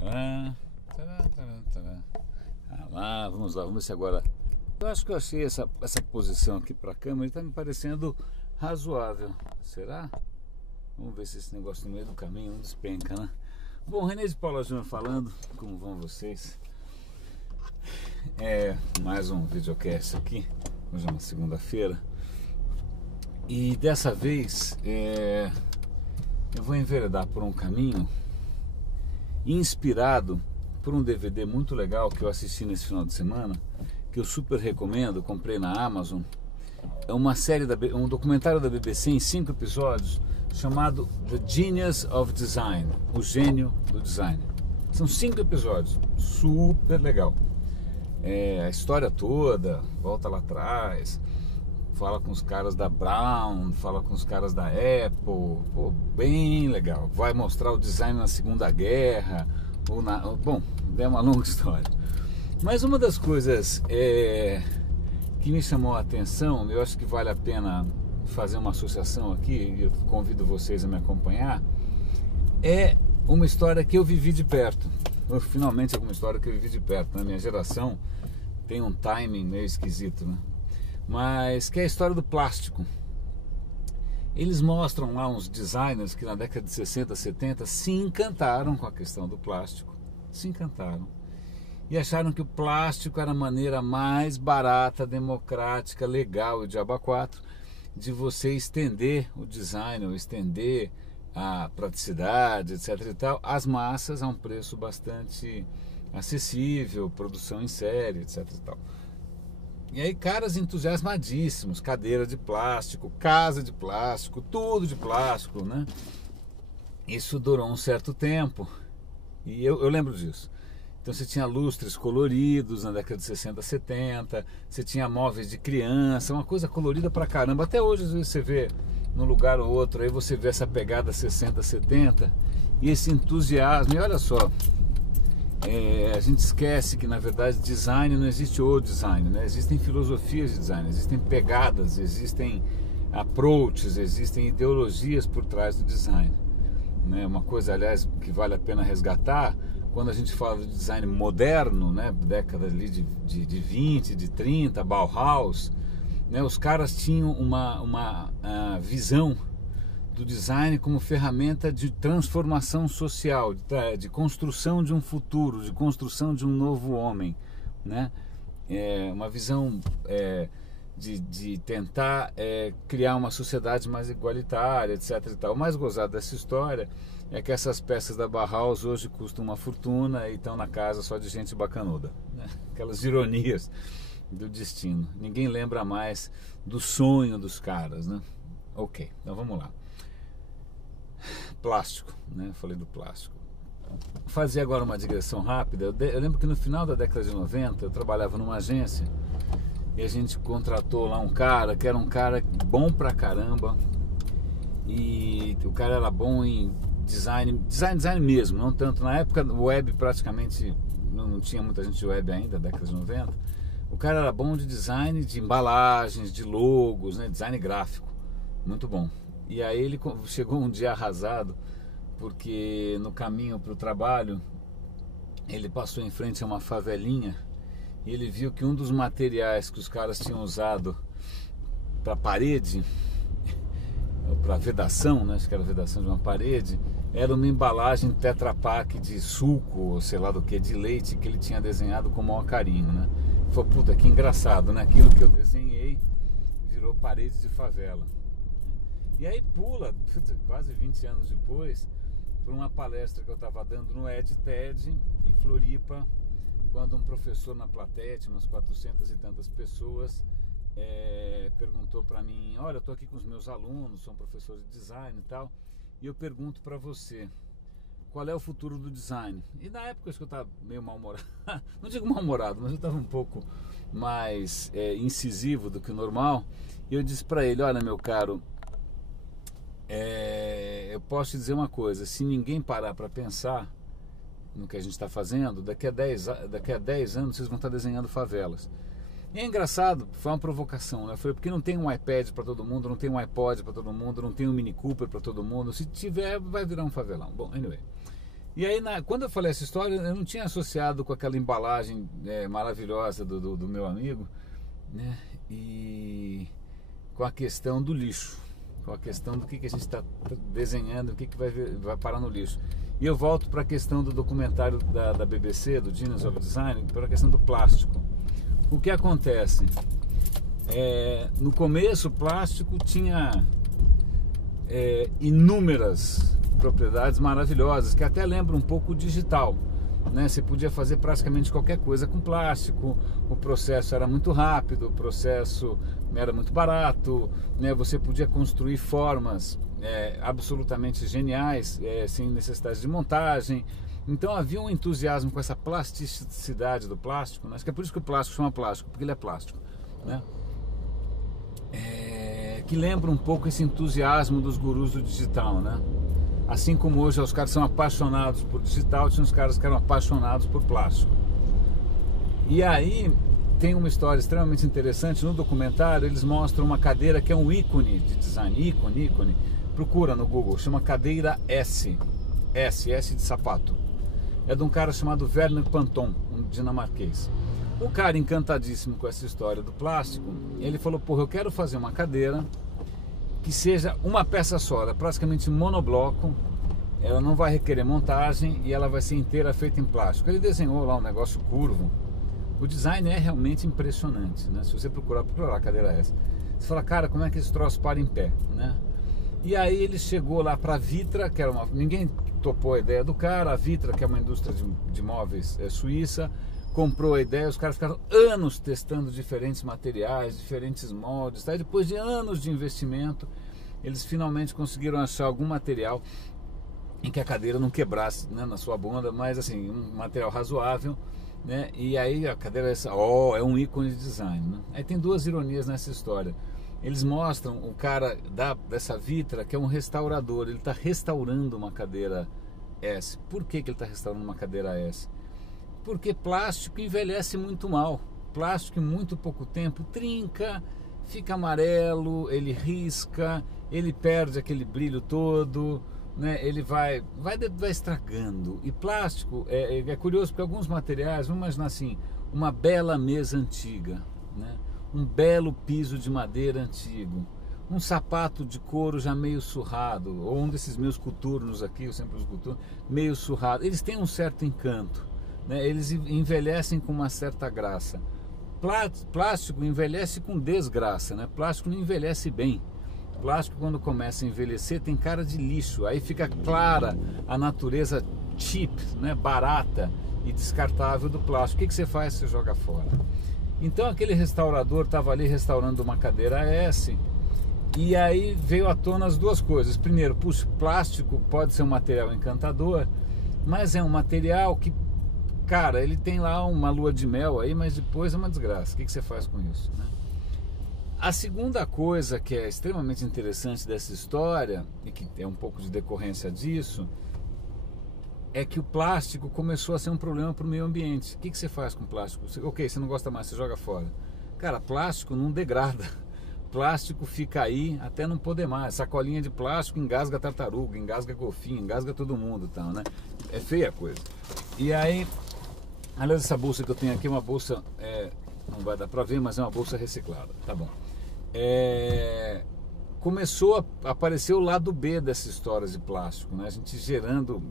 Tará, tará, tará, tará. Ah, lá, vamos lá, vamos ver se agora. Eu acho que eu achei essa posição aqui para a câmera e está me parecendo razoável. Será? Vamos ver se esse negócio no meio do caminho não despenca, né? Bom, René de Paula Júnior falando, como vão vocês? Mais um videocast aqui, hoje é uma segunda-feira. E dessa vez eu vou enveredar por um caminho inspirado por um DVD muito legal que eu assisti nesse final de semana, que eu super recomendo, comprei na Amazon. É uma série, um documentário da BBC em 5 episódios, chamado The Genius of Design, o gênio do design. São 5 episódios, super legal. A história toda, volta lá atrás, fala com os caras da Brown, fala com os caras da Apple, pô, bem legal. Vai mostrar o design na Segunda Guerra, bom, é uma longa história. Mas uma das coisas que me chamou a atenção, eu acho que vale a pena fazer uma associação aqui, e eu convido vocês a me acompanhar, é uma história que eu vivi de perto. Finalmente alguma história que eu vivi de perto. Na minha geração tem um timing meio esquisito, né? Mas que é a história do plástico. Eles mostram lá uns designers que na década de 60, 70 se encantaram com a questão do plástico, se encantaram e acharam que o plástico era a maneira mais barata, democrática, legal e diabo a quatro de você estender o design, ou estender a praticidade, etc e tal, às massas a um preço bastante acessível, produção em série, etc e tal. E aí caras entusiasmadíssimos, cadeira de plástico, casa de plástico, tudo de plástico, né? Isso durou um certo tempo e eu lembro disso. Então você tinha lustres coloridos na década de 60, 70, você tinha móveis de criança, uma coisa colorida pra caramba. Até hoje às vezes você vê num lugar ou outro, aí você vê essa pegada 60, 70 e esse entusiasmo. E olha só, a gente esquece que na verdade design não existe o design, né? Existem filosofias de design, existem pegadas, existem approaches, existem ideologias por trás do design, né? Uma coisa, aliás, que vale a pena resgatar, quando a gente fala de design moderno, né? Década ali de 20, de 30, Bauhaus, né? Os caras tinham uma visão do design como ferramenta de transformação social, de construção de um futuro, de construção de um novo homem, né? Uma visão de tentar criar uma sociedade mais igualitária, etc e tal. O mais gozado dessa história é que essas peças da Bauhaus hoje custam uma fortuna e estão na casa só de gente bacanuda, né? Aquelas ironias do destino. Ninguém lembra mais do sonho dos caras, né? Ok, então vamos lá. Plástico, né? Eu falei do plástico. Vou fazer agora uma digressão rápida. Eu lembro que no final da década de 90 eu trabalhava numa agência e a gente contratou lá um cara que era um cara bom pra caramba, e o cara era bom em design mesmo, não tanto. Na época web praticamente não tinha muita gente de web ainda, década de 90. O cara era bom de design de embalagens, de logos, né? Design gráfico, muito bom. E aí ele chegou um dia arrasado, porque no caminho para o trabalho ele passou em frente a uma favelinha e ele viu que um dos materiais que os caras tinham usado para parede, para vedação, né? Acho que era vedação de uma parede, era uma embalagem Tetra Pak de suco, ou sei lá do que, de leite, que ele tinha desenhado com o maior carinho, né? Ele falou, puta, que engraçado, né? Aquilo que eu desenhei virou parede de favela. E aí pula, quase 20 anos depois, para uma palestra que eu estava dando no EdTED, em Floripa, quando um professor na plateia, tinha umas 400 e tantas pessoas, perguntou para mim, olha, eu estou aqui com os meus alunos, sou um professor de design e tal, e eu pergunto para você, qual é o futuro do design? E na época acho que eu estava meio mal-humorado, não digo mal-humorado, mas eu estava um pouco mais incisivo do que o normal, e eu disse para ele, olha meu caro, eu posso te dizer uma coisa, se ninguém parar para pensar no que a gente está fazendo, daqui a 10 anos vocês vão estar desenhando favelas. E é engraçado, foi uma provocação, né? Foi porque não tem um iPad para todo mundo, não tem um iPod para todo mundo, não tem um Mini Cooper para todo mundo. Se tiver, vai virar um favelão. Bom, anyway. E aí, quando eu falei essa história, eu não tinha associado com aquela embalagem maravilhosa do meu amigo, né? E com a questão do lixo, com a questão do que a gente está desenhando, o que vai parar no lixo. E eu volto para a questão do documentário da BBC, do Genius of Design, para a questão do plástico. O que acontece? No começo, o plástico tinha inúmeras propriedades maravilhosas, que até lembram um pouco o digital, né? Você podia fazer praticamente qualquer coisa com plástico, o processo era muito rápido, o processo era muito barato, né? Você podia construir formas absolutamente geniais, sem necessidade de montagem. Então havia um entusiasmo com essa plasticidade do plástico, né? Acho que é por isso que o plástico chama plástico, porque ele é plástico, né? Que lembra um pouco esse entusiasmo dos gurus do digital, né? Assim como hoje os caras são apaixonados por digital, tinha uns caras que eram apaixonados por plástico. E aí tem uma história extremamente interessante. No documentário eles mostram uma cadeira que é um ícone de design, ícone. Procura no Google, chama cadeira S de sapato. É de um cara chamado Werner Panton, um dinamarquês. O cara, encantadíssimo com essa história do plástico, ele falou: porra, eu quero fazer uma cadeira que seja uma peça só, ela é praticamente monobloco, ela não vai requerer montagem e ela vai ser inteira feita em plástico. Ele desenhou lá um negócio curvo. O design é realmente impressionante, né? Se você procurar a cadeira essa, você fala, cara, como é que esse troço para em pé, né? E aí ele chegou lá para a Vitra, que era ninguém topou a ideia do cara. A Vitra, que é uma indústria de móveis suíça, comprou a ideia. Os caras ficaram anos testando diferentes materiais, diferentes moldes, tá? E depois de anos de investimento, eles finalmente conseguiram achar algum material em que a cadeira não quebrasse, né, na sua bunda, mas assim, um material razoável, né? E aí a cadeira é um ícone de design, né? Aí tem duas ironias nessa história. Eles mostram o cara dessa Vitra, que é um restaurador. Ele está restaurando uma cadeira S. Por que ele está restaurando uma cadeira S? Porque plástico envelhece muito mal. Plástico em muito pouco tempo trinca, fica amarelo, ele risca, ele perde aquele brilho todo, né? Ele vai estragando. E plástico é curioso, porque alguns materiais, vamos imaginar assim, uma bela mesa antiga, né? Um belo piso de madeira antigo, um sapato de couro já meio surrado, ou um desses meus coturnos aqui, eu sempre uso coturno, meio surrado. Eles têm um certo encanto, né? Eles envelhecem com uma certa graça. Plástico envelhece com desgraça, né? Plástico não envelhece bem. Plástico, quando começa a envelhecer, tem cara de lixo. Aí fica clara a natureza cheap, né? Barata e descartável do plástico. O que você faz? Você joga fora. Então aquele restaurador estava ali restaurando uma cadeira S, e aí veio à tona as duas coisas. Primeiro, puxa, plástico pode ser um material encantador, mas é um material que, cara, ele tem lá uma lua de mel aí, mas depois é uma desgraça. O que você faz com isso, né? A segunda coisa que é extremamente interessante dessa história, e que é um pouco de decorrência disso, é que o plástico começou a ser um problema para o meio ambiente. O que você faz com plástico? Ok, você não gosta mais, você joga fora. Cara, plástico não degrada. Plástico fica aí até não poder mais. Sacolinha de plástico engasga tartaruga, engasga golfinho, engasga todo mundo, tal, né? É feia a coisa. E aí, aliás, essa bolsa que eu tenho aqui é uma bolsa, não vai dar para ver, mas é uma bolsa reciclada, tá bom. Começou a aparecer o lado B dessas histórias de plástico, né? A gente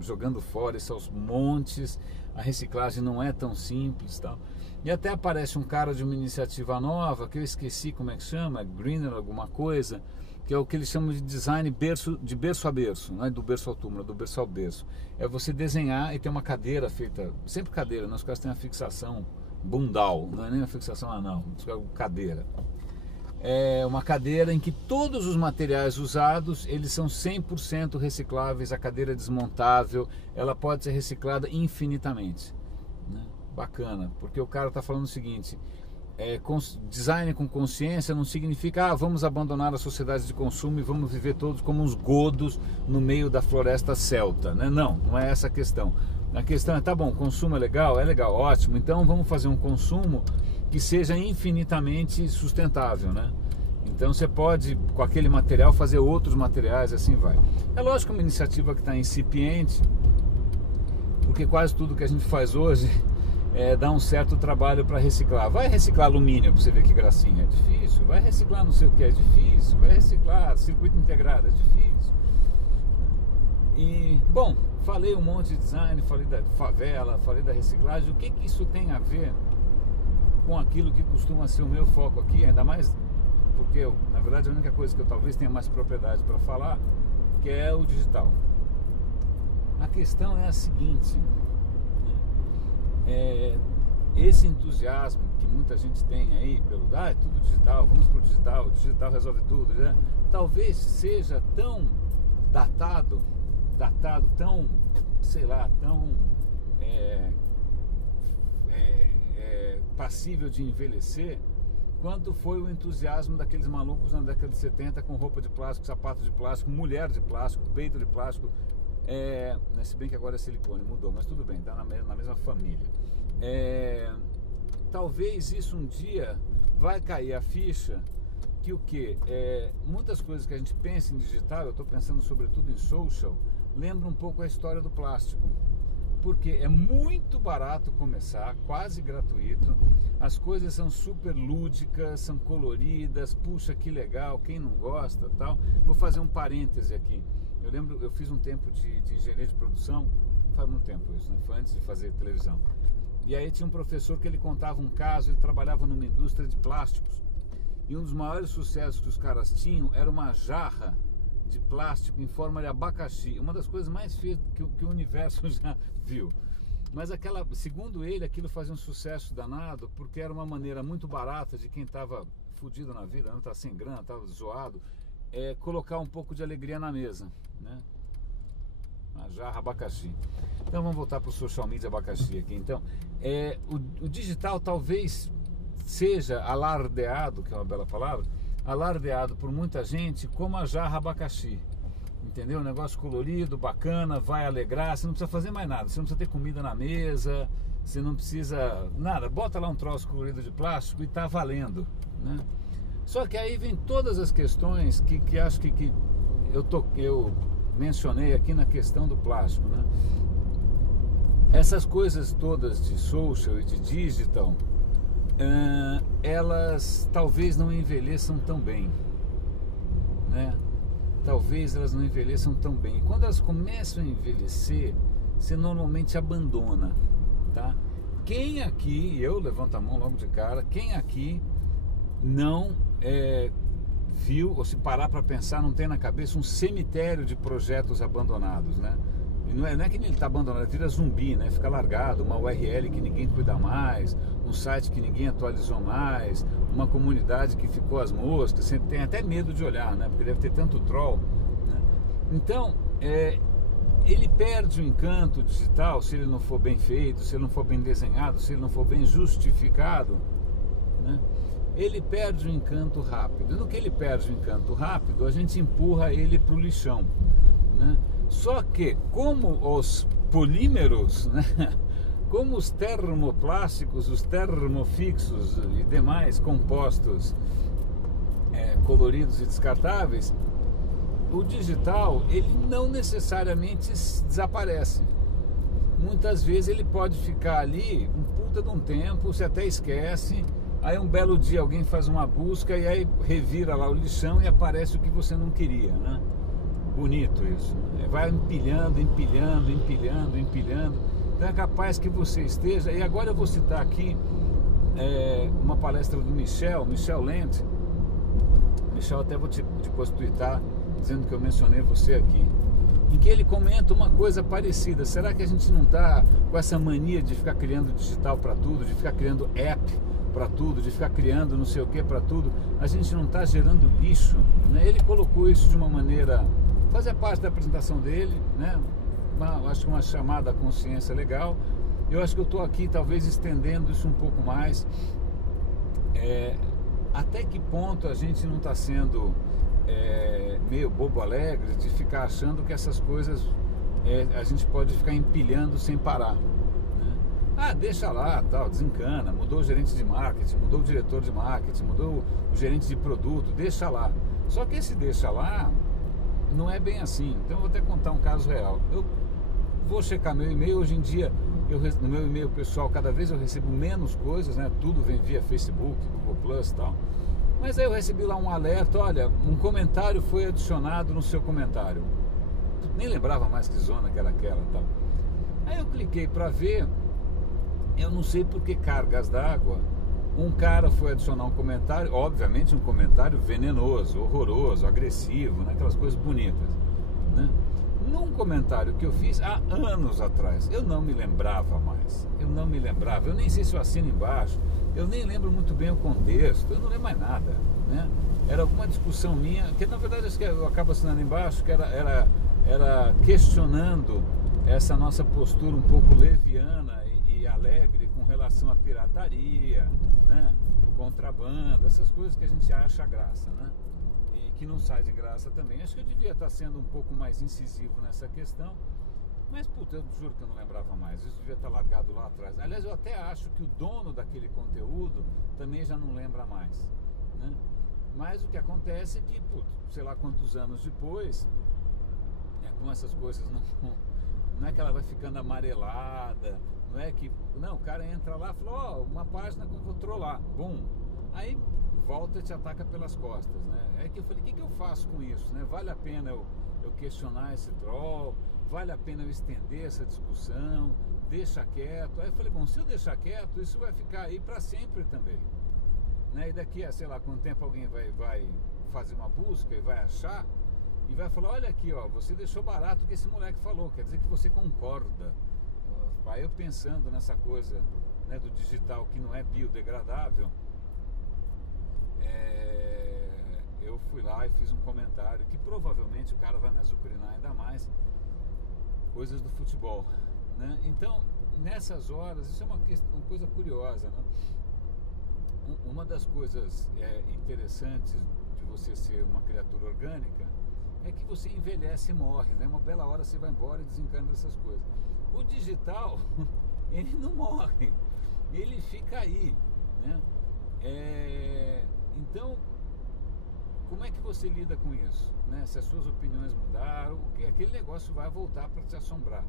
jogando fora isso aos montes, a reciclagem não é tão simples, tal. E até aparece um cara de uma iniciativa nova, que eu esqueci como é que chama, Greener alguma coisa, que é o que eles chamam de design de berço a berço, não é do berço ao túmulo, é do berço ao berço. É você desenhar e ter uma cadeira feita, sempre cadeira, né? Os caras têm uma fixação bundal, não é nem uma fixação anal, cadeira. É uma cadeira em que todos os materiais usados, eles são 100% recicláveis. A cadeira é desmontável, ela pode ser reciclada infinitamente, né? Bacana, porque o cara está falando o seguinte: design com consciência não significa vamos abandonar a sociedade de consumo e vamos viver todos como uns godos no meio da floresta celta, né? Não é essa a questão. A questão é, tá bom, consumo é legal, ótimo, então vamos fazer um consumo que seja infinitamente sustentável, né? Então você pode, com aquele material, fazer outros materiais, assim vai. É lógico que é uma iniciativa que está incipiente, porque quase tudo que a gente faz hoje dá um certo trabalho para reciclar. Vai reciclar alumínio para você ver que gracinha, é difícil. Vai reciclar não sei o que, é difícil. Vai reciclar circuito integrado, é difícil. E, bom, falei um monte de design, falei da favela, falei da reciclagem. O que isso tem a ver com aquilo que costuma ser o meu foco aqui, ainda mais porque na verdade a única coisa que eu talvez tenha mais propriedade para falar, que é o digital. A questão é a seguinte: esse entusiasmo que muita gente tem aí pelo é tudo digital, vamos pro digital, o digital resolve tudo, né? Talvez seja tão datado, tão, sei lá, tão passível de envelhecer, quanto foi o entusiasmo daqueles malucos na década de 70 com roupa de plástico, sapato de plástico, mulher de plástico, peito de plástico. Se bem que agora é silicone, mudou, mas tudo bem, tá na mesma família. Talvez isso um dia vai cair a ficha que o que? Muitas coisas que a gente pensa em digital, eu estou pensando sobretudo em social, lembra um pouco a história do plástico. Porque é muito barato começar, quase gratuito, as coisas são super lúdicas, são coloridas, puxa que legal, quem não gosta, tal. Vou fazer um parêntese aqui. Eu lembro, eu fiz um tempo de engenharia de produção, faz muito tempo isso, né? Foi antes de fazer televisão. E aí tinha um professor que ele contava um caso, ele trabalhava numa indústria de plásticos. E um dos maiores sucessos que os caras tinham era uma jarra de plástico em forma de abacaxi, uma das coisas mais feias que o universo já viu. Mas segundo ele, aquilo fazia um sucesso danado, porque era uma maneira muito barata de quem estava fudido na vida, não estava sem grana, estava zoado, colocar um pouco de alegria na mesa, né? Uma jarra abacaxi. Então vamos voltar para o social media abacaxi aqui. Então, o digital talvez seja alardeado, que é uma bela palavra, alardeado por muita gente como a jarra abacaxi, entendeu? Um negócio colorido, bacana, vai alegrar, você não precisa fazer mais nada, você não precisa ter comida na mesa, você não precisa nada, bota lá um troço colorido de plástico e tá valendo, né? Só que aí vem todas as questões que acho que eu mencionei aqui na questão do plástico, né? Essas coisas todas de social e de digital, elas talvez não envelheçam tão bem, né? Talvez elas não envelheçam tão bem. E quando elas começam a envelhecer, você normalmente abandona, tá? Quem aqui, eu levanto a mão logo de cara, quem aqui não viu, ou se parar para pensar, não tem na cabeça um cemitério de projetos abandonados, né? E não é que ele está abandonado, vira zumbi, né? Fica largado, uma URL que ninguém cuida mais, um site que ninguém atualizou mais, uma comunidade que ficou às moscas, você tem até medo de olhar, né? Porque deve ter tanto troll, né? Então, ele perde o encanto digital se ele não for bem feito, se ele não for bem desenhado, se ele não for bem justificado, né? Ele perde o encanto rápido. E no que ele perde o encanto rápido, a gente empurra ele para o lixão, né? Só que, como os polímeros, né? Como os termoplásticos, os termofixos e demais compostos coloridos e descartáveis, o digital, ele não necessariamente desaparece. Muitas vezes ele pode ficar ali um puta de um tempo, você até esquece, aí um belo dia alguém faz uma busca e aí revira lá o lixão e aparece o que você não queria, né? Bonito isso, vai empilhando, empilhando, empilhando, empilhando. Então é capaz que você esteja, e agora eu vou citar aqui uma palestra do Michel Lent. Michel, até vou depois twittar dizendo que eu mencionei você aqui, em que ele comenta uma coisa parecida. Será que a gente não está com essa mania de ficar criando digital para tudo, de ficar criando app para tudo, de ficar criando não sei o que para tudo? A gente não está gerando lixo, né? Ele colocou isso de uma maneira, fazia parte da apresentação dele, né? Acho que uma chamada à consciência legal. Eu acho que eu estou aqui talvez estendendo isso um pouco mais. Até que ponto a gente não está sendo meio bobo alegre de ficar achando que essas coisas a gente pode ficar empilhando sem parar, né? Deixa lá, tal, desencana, mudou o gerente de marketing, mudou o diretor de marketing, mudou o gerente de produto, deixa lá. Só que esse deixa lá não é bem assim. Então eu vou até contar um caso real. Eu vou checar meu e-mail. Hoje em dia, no meu e-mail pessoal, cada vez eu recebo menos coisas, né? Tudo vem via Facebook, Google Plus e tal. Mas aí eu recebi lá um alerta: olha, um comentário foi adicionado no seu comentário. Nem lembrava mais que zona que era aquela e tal. Aí eu cliquei para ver. Eu não sei por que cargas d'água. Um cara foi adicionar um comentário, obviamente um comentário venenoso, horroroso, agressivo, né? Aquelas coisas bonitas, né? Num comentário que eu fiz há anos atrás, eu não me lembrava mais. Eu não me lembrava. Eu nem sei se eu assino embaixo. Eu nem lembro muito bem o contexto. Eu não lembro mais nada, né? Era alguma discussão minha, que na verdade acho que eu acabo assinando embaixo, que era questionando essa nossa postura um pouco leviana e alegre com relação à pirataria, né? Contrabando, essas coisas que a gente acha graça, né? E que não sai de graça também. Acho que eu devia estar sendo um pouco mais incisivo nessa questão, mas puta, eu juro que eu não lembrava mais. Isso devia estar largado lá atrás. Aliás, eu até acho que o dono daquele conteúdo também já não lembra mais, né? Mas o que acontece é que, puta, sei lá quantos anos depois, como essas coisas não é que ela vai ficando amarelada, não é que... Não, o cara entra lá e fala, ó, uma página que eu vou trollar, bum, aí volta e te ataca pelas costas, né? Aí que eu falei, o que eu faço com isso, né? Vale a pena eu questionar esse troll? Vale a pena eu estender essa discussão? Deixa quieto? Aí eu falei, bom, se eu deixar quieto, isso vai ficar aí para sempre também, né? E daqui a, sei lá, quanto tempo alguém vai fazer uma busca e vai achar e vai falar, olha aqui, ó, você deixou barato o que esse moleque falou, quer dizer que você concorda. Aí eu pensando nessa coisa, né, do digital que não é biodegradável, eu fui lá e fiz um comentário que provavelmente o cara vai me azucrinar ainda mais, coisas do futebol, né? Então, nessas horas, isso é uma coisa curiosa, né? Uma das coisas interessantes de você ser uma criatura orgânica é que você envelhece e morre, né? Uma bela hora você vai embora e desencana dessas coisas. O digital, ele não morre, ele fica aí, né? Então, como é que você lida com isso, né? Se as suas opiniões mudaram, aquele negócio vai voltar para te assombrar,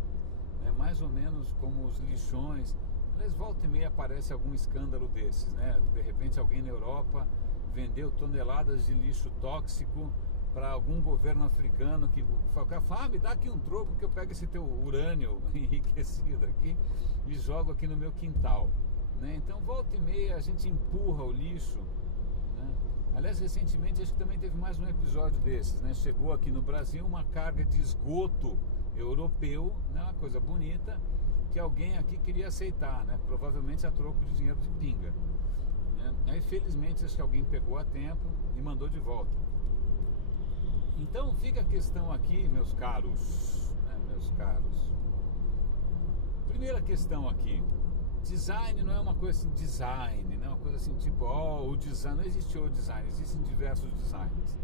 né? Mais ou menos como os lixões. Aliás, volta e meia aparece algum escândalo desses, né? De repente alguém na Europa vendeu toneladas de lixo tóxico para algum governo africano que fala, me dá aqui um troco que eu pego esse teu urânio enriquecido aqui e jogo aqui no meu quintal, né? Então volta e meia a gente empurra o lixo, né? Aliás, recentemente acho que também teve mais um episódio desses, né? Chegou aqui no Brasil uma carga de esgoto europeu, né? Uma coisa bonita que alguém aqui queria aceitar, né? Provavelmente a troco de dinheiro de pinga, né? Aí felizmente acho que alguém pegou a tempo e mandou de volta. Então fica a questão aqui, meus caros, né, meus caros. Primeira questão aqui, design não é uma coisa assim, design, não é uma coisa assim tipo, o design, não existe o design, existem diversos designs.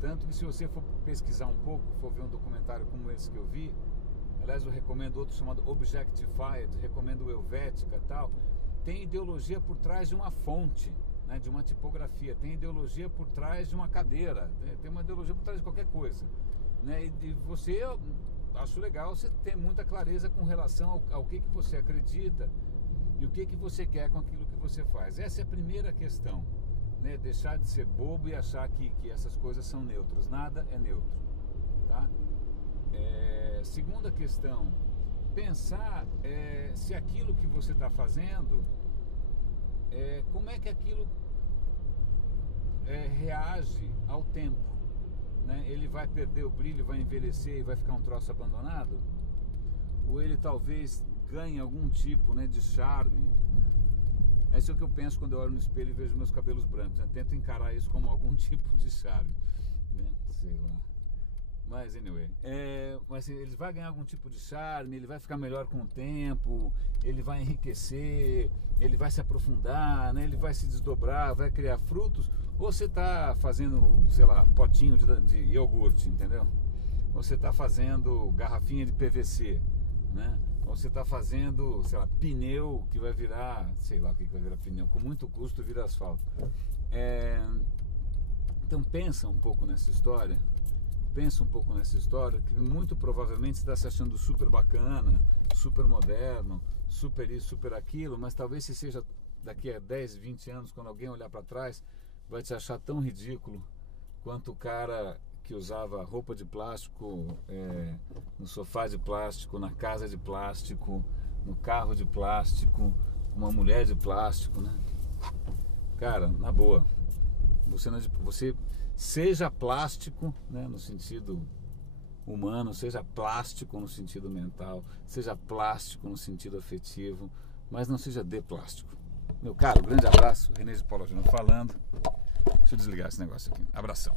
Tanto que se você for pesquisar um pouco, for ver um documentário como esse que eu vi, aliás eu recomendo outro chamado Objectified, recomendo o Helvética e tal, tem ideologia por trás de uma fonte, né, de uma tipografia, tem ideologia por trás de uma cadeira, tem uma ideologia por trás de qualquer coisa, né? E você, eu acho legal você ter muita clareza com relação ao que você acredita e o que você quer com aquilo que você faz. Essa é a primeira questão, né? Deixar de ser bobo e achar que essas coisas são neutras. Nada é neutro, tá? Segunda questão, pensar se aquilo que você está fazendo, como é que aquilo reage ao tempo, né? Ele vai perder o brilho, vai envelhecer e vai ficar um troço abandonado? Ou ele talvez ganhe algum tipo, né, de charme, né? É isso que eu penso quando eu olho no espelho e vejo meus cabelos brancos, né? Tento encarar isso como algum tipo de charme, né? Sei lá. Mas, anyway, mas ele vai ganhar algum tipo de charme, ele vai ficar melhor com o tempo, ele vai enriquecer, ele vai se aprofundar, né? Ele vai se desdobrar, vai criar frutos, ou você está fazendo, sei lá, potinho de iogurte, entendeu? Ou você está fazendo garrafinha de PVC, né? Ou você está fazendo, sei lá, pneu que vai virar, sei lá o que vai virar pneu, com muito custo vira asfalto. Então pensa um pouco nessa história pensa um pouco nessa história, que muito provavelmente você está se achando super bacana, super moderno, super isso, super aquilo, mas talvez você seja daqui a 10, 20 anos, quando alguém olhar para trás, vai te achar tão ridículo quanto o cara que usava roupa de plástico, no sofá de plástico, na casa de plástico, no carro de plástico, uma mulher de plástico, né? Cara, na boa, você seja plástico, né, no sentido humano, seja plástico no sentido mental, seja plástico no sentido afetivo, mas não seja de plástico. Meu caro, grande abraço, René de Paula Júnior falando. Deixa eu desligar esse negócio aqui. Abração.